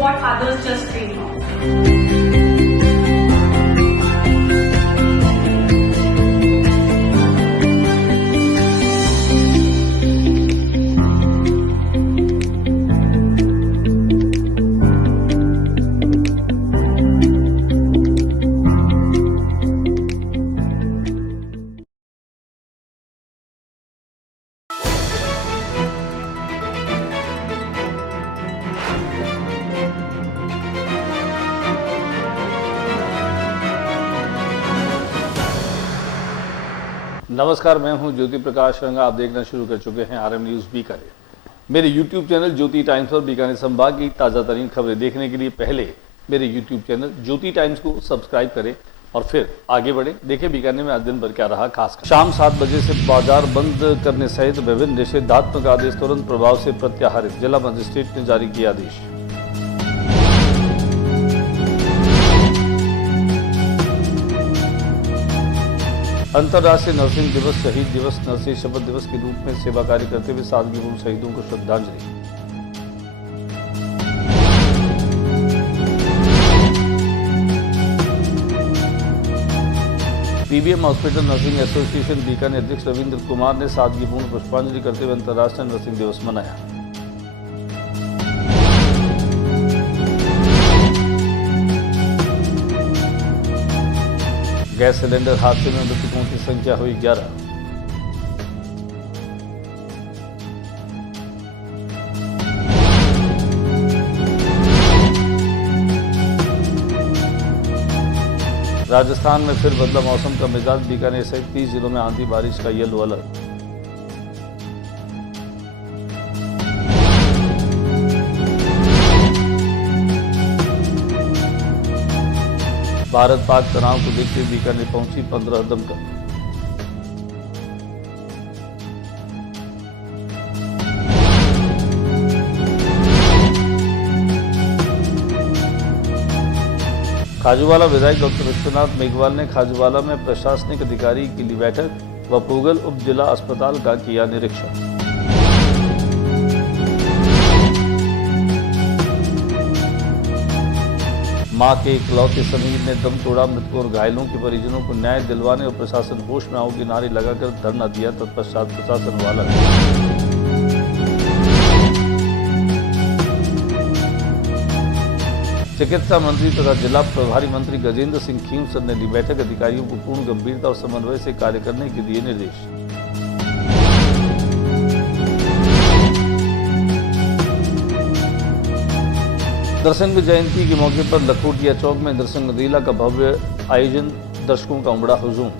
what others just dream of. नमस्कार, मैं हूं ज्योति प्रकाश रंगा। आप देखना शुरू कर चुके हैं RM न्यूज़ बीकानेर। मेरे YouTube चैनल ज्योति टाइम्स पर बीकानेर संभाग की ताज़ा तरीन खबरें देखने के लिए पहले मेरे YouTube चैनल ज्योति टाइम्स को सब्सक्राइब करें और फिर आगे बढ़े। देखें बीकानेर में आज दिन भर क्या रहा खास। शाम 7 बजे से बाजार बंद करने सहित विभिन्न निषेधात्मक आदेश तुरंत प्रभाव से प्रत्याहारित, जिला मजिस्ट्रेट ने जारी किया आदेश। अंतर्राष्ट्रीय नर्सिंग दिवस, शहीद दिवस, नर्सिंग शपथ दिवस के रूप में सेवा कार्य करते हुए सादगीपूर्ण शहीदों को श्रद्धांजलि। PBM hospital nursing association Bikaner अध्यक्ष रविंद्र कुमार ने सादगीपूर्ण पुष्पांजलि करते हुए अंतर्राष्ट्रीय नर्सिंग दिवस मनाया। गैस सिलेंडर हादसे में मृतकों की संख्या हुई 11। राजस्थान में फिर बदला मौसम का मिजाज, बीकानेर सहित 30 जिलों में आंधी बारिश का येलो अलर्ट। भारत पाक तनाव को देखते हुए बीकानेर पहुंची 15 दमकल। खाजूवाला विधायक डॉक्टर विश्वनाथ मेघवाल ने खाजूवाला में प्रशासनिक अधिकारी की ली बैठक व पूगल उप जिला अस्पताल का किया निरीक्षण। मां के इकलौते समीर ने दम तोड़ा, मृतकों और घायलों के परिजनों को न्याय दिलवाने और प्रशासन होश में आओ की नारे लगाकर धरना दिया। तत्पश्चात प्रशासन वाला चिकित्सा मंत्री तथा जिला प्रभारी मंत्री गजेंद्र सिंह खीमसर ने ली बैठक, अधिकारियों को पूर्ण गंभीरता और समन्वय से कार्य करने के दिए निर्देश। नरसिंह जयंती के मौके पर लखोटिया चौक में नरसिंह लीला का भव्य आयोजन, दर्शकों का उमड़ा हुजूम।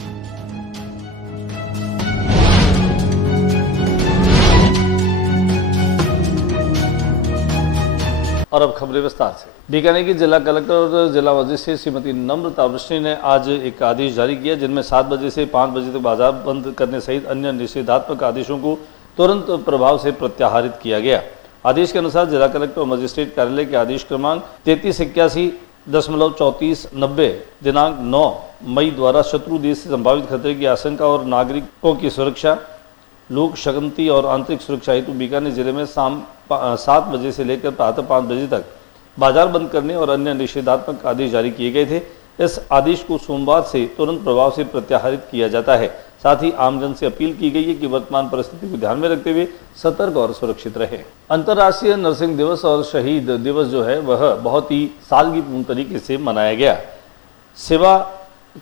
और अब खबरें विस्तार से। बीकानेर की जिला कलेक्टर और जिला मजिस्ट्रेट श्रीमती नम्रता वृष्टि ने आज एक आदेश जारी किया, जिनमें 7 बजे से 5 बजे तक बाजार बंद करने सहित अन्य निषेधात्मक आदेशों को तुरंत प्रभाव से प्रत्याहारित किया गया। आदेश के अनुसार जिला कलेक्टर और मजिस्ट्रेट कार्यालय के आदेश क्रमांक 3381.3490 दिनांक 9 मई द्वारा शत्रु देश से संभावित खतरे की आशंका और नागरिकों की सुरक्षा, लोक शांति और आंतरिक सुरक्षा हेतु बीकानेर जिले में शाम 7 बजे से लेकर प्रातः 5 बजे तक बाजार बंद करने और अन्य निषेधात्मक आदेश जारी किए गए थे। इस आदेश को सोमवार से तुरंत प्रभाव से प्रत्याहारित किया जाता है। साथ ही आमजन से अपील की गई है कि वर्तमान परिस्थिति को ध्यान में रखते हुए सतर्क और सुरक्षित रहे। अंतर्राष्ट्रीय नर्सिंग दिवस और शहीद दिवस जो है वह बहुत ही सादगीपूर्ण तरीके से मनाया गया। सेवा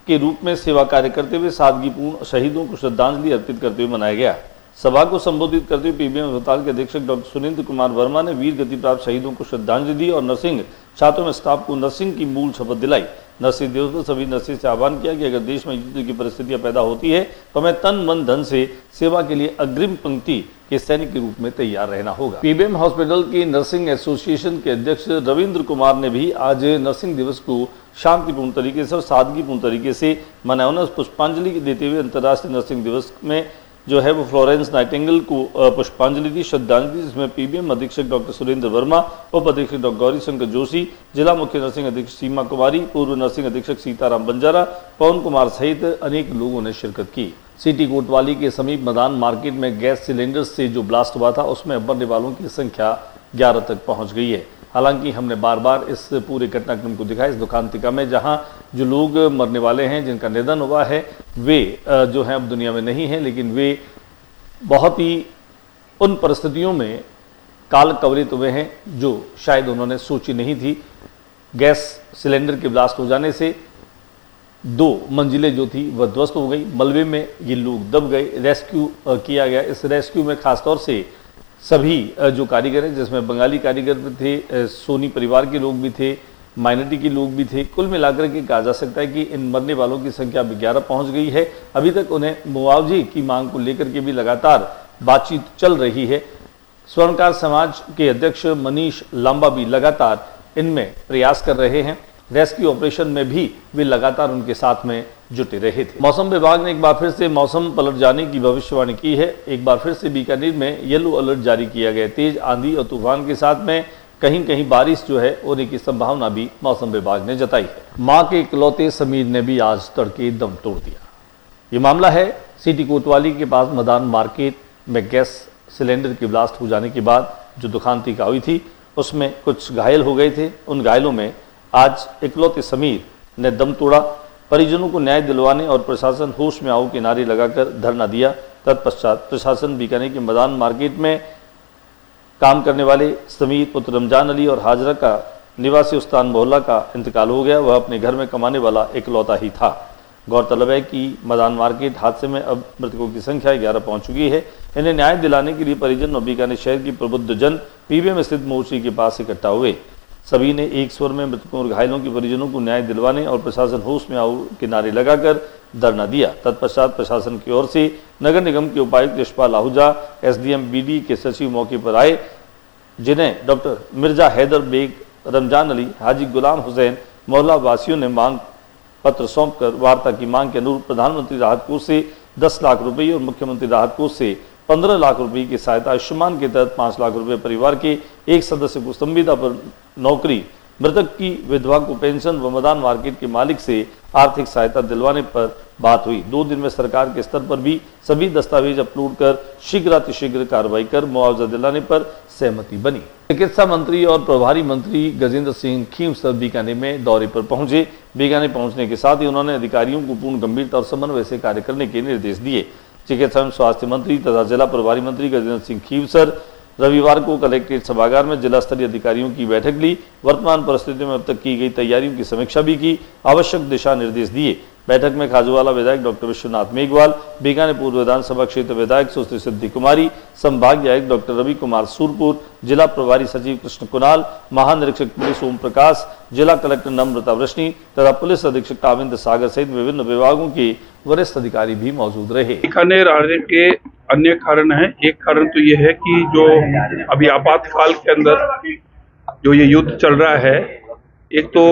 के रूप में सेवा कार्य करते हुए सादगीपूर्ण शहीदों को श्रद्धांजलि अर्पित करते हुए मनाया गया। सभा को संबोधित करते हुए पीबीएम अस्पताल के अधीक्षक डॉक्टर सुरेंद्र कुमार वर्मा ने वीर गति प्राप्त शहीदों को श्रद्धांजलि दी और नर्सिंग छात्रों में स्टाफ को नर्सिंग की मूल शपथ दिलाई। नर्सिंग दिवस पर सभी नर्सिंग से आह्वान किया कि अगर देश में युद्ध की परिस्थितियां पैदा होती है तो हमें तन मन धन से सेवा के लिए अग्रिम पंक्ति के सैनिक के रूप में तैयार रहना होगा। पीबीएम हॉस्पिटल की नर्सिंग एसोसिएशन के अध्यक्ष रविंद्र कुमार ने भी आज नर्सिंग दिवस को शांतिपूर्ण तरीके से और सादगीपूर्ण तरीके से मनाया। उन्होंने पुष्पांजलि देते हुए अंतर्राष्ट्रीय नर्सिंग दिवस में जो है वो फ्लोरेंस नाइटिंगेल को पुष्पांजलि दी, श्रद्धांजलि, जिसमें पीबीएम अधीक्षक डॉक्टर सुरेंद्र वर्मा, उप अधीक्षक डॉक्टर गौरी शंकर जोशी, जिला मुख्य नर्सिंग अधीक्षक सीमा कुमारी, पूर्व नर्सिंग अधीक्षक सीताराम बंजारा, पवन कुमार सहित अनेक लोगों ने शिरकत की। सिटी कोतवाली के समीप मैदान मार्केट में गैस सिलेंडर से जो ब्लास्ट हुआ था उसमें मरने वालों की संख्या 11 तक पहुंच गई है। हालांकि हमने बार बार इस पूरे घटनाक्रम को दिखाया इस दुखांतिका में, जहां जो लोग मरने वाले हैं, जिनका निधन हुआ है, वे जो हैं अब दुनिया में नहीं हैं, लेकिन वे बहुत ही उन परिस्थितियों में काल कवरित हुए हैं जो शायद उन्होंने सोची नहीं थी। गैस सिलेंडर के ब्लास्ट हो जाने से 2 मंजिलें जो थी वह ध्वस्त हो गई, मलबे में ये लोग दब गए, रेस्क्यू किया गया। इस रेस्क्यू में खासतौर से सभी जो कारीगर हैं, जिसमें बंगाली कारीगर भी थे, सोनी परिवार के लोग भी थे, माइनॉरिटी के लोग भी थे, कुल मिलाकर के कहा जा सकता है कि इन मरने वालों की संख्या अब 11 पहुंच गई है। अभी तक उन्हें मुआवजे की मांग को लेकर के भी लगातार बातचीत चल रही है। स्वर्णकार समाज के अध्यक्ष मनीष लांबा भी लगातार इनमें प्रयास कर रहे हैं। रेस्क्यू ऑपरेशन में भी वे लगातार उनके साथ में जुटे रहे थे। मौसम विभाग ने एक बार फिर से मौसम पलट जाने की भविष्यवाणी की है। एक बार फिर से बीकानेर में येलो अलर्ट जारी किया गया। तेज आंधी और तूफान के साथ में कहीं कहीं बारिश जो है होने की संभावना भी मौसम विभाग ने जताई है। मां के इकलौते समीर ने भी आज तड़के दम तोड़ दिया। ये मामला है सिटी कोतवाली के पास मैदान मार्केट में गैस सिलेंडर की ब्लास्ट हो जाने के बाद जो दुखांतिका हुई थी, उसमें कुछ घायल हो गए थे। उन घायलों में आज इकलौते समीर ने दम तोड़ा। परिजनों को न्याय दिलवाने और प्रशासन होश में आओ के नारे लगाकर धरना दिया। तत्पश्चात प्रशासन बीकानेर के मैदान मार्केट में काम करने वाले समीर पुत्र रमजान अली और हाजरा का निवासी उस्तान मोहल्ला का इंतकाल हो गया। वह अपने घर में कमाने वाला इकलौता ही था। गौरतलब है कि मैदान मार्केट हादसे में अब मृतकों की संख्या 11 पहुंच चुकी है। इन्हें न्याय दिलाने के लिए परिजन और बीकानेर शहर की प्रबुद्ध जन पीबीएम स्थित मोर्चे के पास इकट्ठा हुए। सभी ने एक स्वर में मृतकों और घायलों के परिजनों को न्याय दिलवाने और प्रशासन होश में आओ के नारे लगाकर धरना दिया। तत्पश्चात प्रशासन की ओर से नगर निगम के उपायुक्त यशपाल आहूजा, एसडीएम बीडी के सचिव मौके पर आए, जिन्हें डॉक्टर मिर्जा हैदर बेग, रमजान अली, हाजी गुलाम हुसैन मोहल्ला वासियों ने मांग पत्र सौंपकर वार्ता की मांग के अनुरूप प्रधानमंत्री राहत कोष से 10 लाख रुपये और मुख्यमंत्री राहत कोष से 15 लाख रुपए की सहायता, आयुष्मान के तहत 5 लाख रुपए, परिवार के एक सदस्य को संविदा पर नौकरी, मृतक की विधवा को पेंशन व मैदान मार्केट के मालिक से आर्थिक सहायता दिलवाने पर बात हुई। 2 दिन में सरकार के स्तर पर भी सभी दस्तावेज अपलोड कर शीघ्रातिशीघ्र कार्रवाई कर मुआवजा दिलाने पर सहमति बनी। चिकित्सा मंत्री और प्रभारी मंत्री गजेंद्र सिंह खींवसर बीकानेर में दौरे पर पहुंचे। बीकानेर पहुंचने के साथ ही उन्होंने अधिकारियों को पूर्ण गंभीरता और समन्वय से कार्य करने के निर्देश दिए। चिकित्सा एवं स्वास्थ्य मंत्री तथा जिला प्रभारी मंत्री गजेंद्र सिंह खींवसर रविवार को कलेक्ट्रेट सभागार में जिला स्तरीय अधिकारियों की बैठक ली। वर्तमान परिस्थितियों में अब तक की गई तैयारियों की समीक्षा भी की, आवश्यक दिशा निर्देश दिए। बैठक में खाजूवाला विधायक डॉक्टर विश्वनाथ मेघवाल, बीकानेर पूर्व विधानसभा क्षेत्र विधायक सुश्री सिद्धि कुमारी, संभागीय आयुक्त डॉक्टर रवि कुमार सूरपुर, जिला प्रभारी सचिव कृष्ण कुणाल, महानिरीक्षक पुलिस ओम प्रकाश, जिला कलेक्टर नम्रता वृष्णि तथा पुलिस अधीक्षक काविंद्र सागर सहित विभिन्न विभागों के वरिष्ठ अधिकारी भी मौजूद रहे। बीकानेर आने के अन्य कारण है। एक कारण तो ये है कि जो अभी आपातकाल के अंदर जो ये युद्ध चल रहा है, एक तो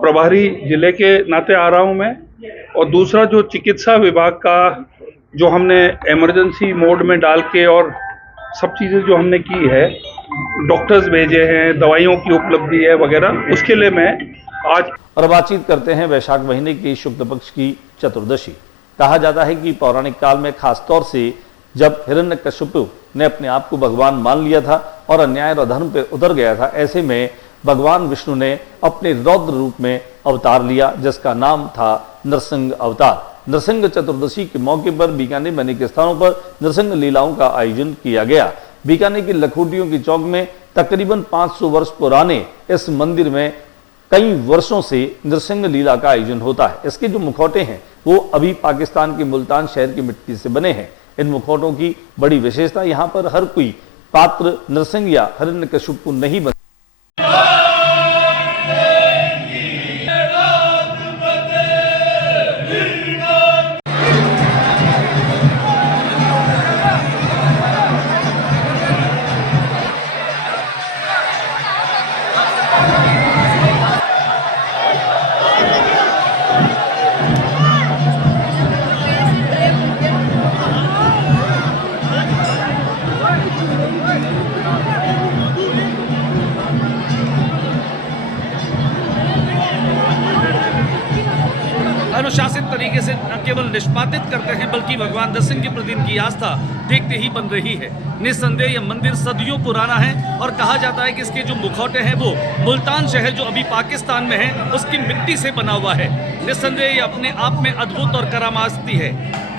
प्रभारी जिले के नाते आ रहा हूं मैं, और दूसरा जो चिकित्सा विभाग का जो हमने इमरजेंसी मोड में डाल के और सब चीजें जो हमने की है, डॉक्टर्स भेजे हैं, दवाइयों की उपलब्धि है वगैरह, उसके लिए मैं आज। और बातचीत करते हैं वैशाख महीने की शुक्ल पक्ष की चतुर्दशी। कहा जाता है कि पौराणिक काल में खासतौर से जब हिरण्यकशिपु ने अपने आप को भगवान मान लिया था और अन्याय और अधर्म पर उतर गया था, ऐसे में भगवान विष्णु ने अपने रौद्र रूप में अवतार लिया, जिसका नाम था नरसिंह अवतार। नरसिंह चतुर्दशी के मौके पर बीकानेर में अनेक स्थानों पर नरसिंह लीलाओं का आयोजन किया गया। बीकानेर की लखोटियों की चौक में तकरीबन 500 वर्ष पुराने इस मंदिर में कई वर्षों से नरसिंह लीला का आयोजन होता है। इसके जो मुखौटे हैं वो अभी पाकिस्तान के मुल्तान शहर की मिट्टी से बने हैं। इन मुखौटों की बड़ी विशेषता, यहाँ पर हर कोई पात्र नरसिंह या हिरण्यकशिपु नहीं बन। तरीके से न केवल निष्पादित करते हैं बल्कि भगवान नरसिंह के प्रति इनकी आस्था देखते ही बन रही है। निस्संदेह यह मंदिर सदियों पुराना है और कहा जाता है कि इसके जो मुखौटे हैं वो मुल्तान शहर जो अभी पाकिस्तान में है उसकी मिट्टी से बना हुआ है। निस्संदेह ये अपने आप में अद्भुत और करामाती है।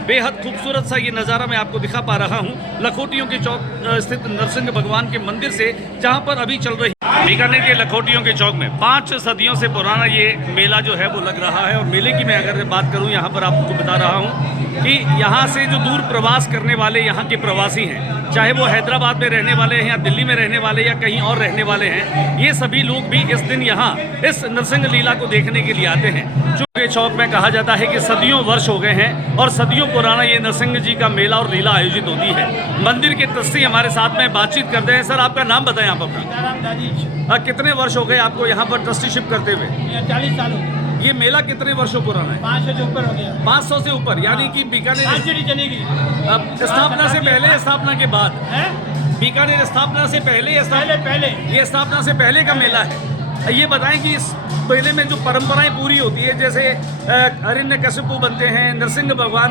बेहद खूबसूरत सा ये नज़ारा मैं आपको दिखा पा रहा हूँ लखोटियों के चौक स्थित नरसिंह भगवान के मंदिर से, जहाँ पर अभी चल रही बीकानेर के लखोटियों के चौक में 5 सदियों से पुराना ये मेला जो है वो लग रहा है। और मेले की मैं अगर बात करूँ यहाँ पर आपको बता रहा हूँ कि यहाँ से जो दूर प्रवास करने वाले यहाँ के प्रवासी हैं, चाहे वो हैदराबाद में रहने वाले हैं या दिल्ली में रहने वाले या कहीं और रहने वाले हैं, ये सभी लोग भी इस दिन यहाँ इस नरसिंह लीला को देखने के लिए आते हैं। चूँकि चौक में कहा जाता है कि सदियों वर्ष हो गए हैं और सदियों पुराना ये नरसिंह जी का मेला और लीला आयोजित होती है। मंदिर के ट्रस्टी हमारे साथ में बातचीत करते हैं। सर, आपका नाम बताएं आप अपना। कितने वर्ष हो गए आपको यहाँ पर ट्रस्टीशिप करते हुए? 40 साल हो गए। ये मेला कितने वर्षों पुराना है? 500 से ऊपर हो गया। 500 से ऊपर, यानी कि बीकानेर चलेगी स्थापना से पहले या स्थापना के बाद? बीकानेर स्थापना से पहले या पहले ये स्थापना से पहले का मेला है। ये बताएं कि इस मेले में जो परंपराएं पूरी होती है, जैसे हिरण्यकशिपु बनते हैं, नरसिंह भगवान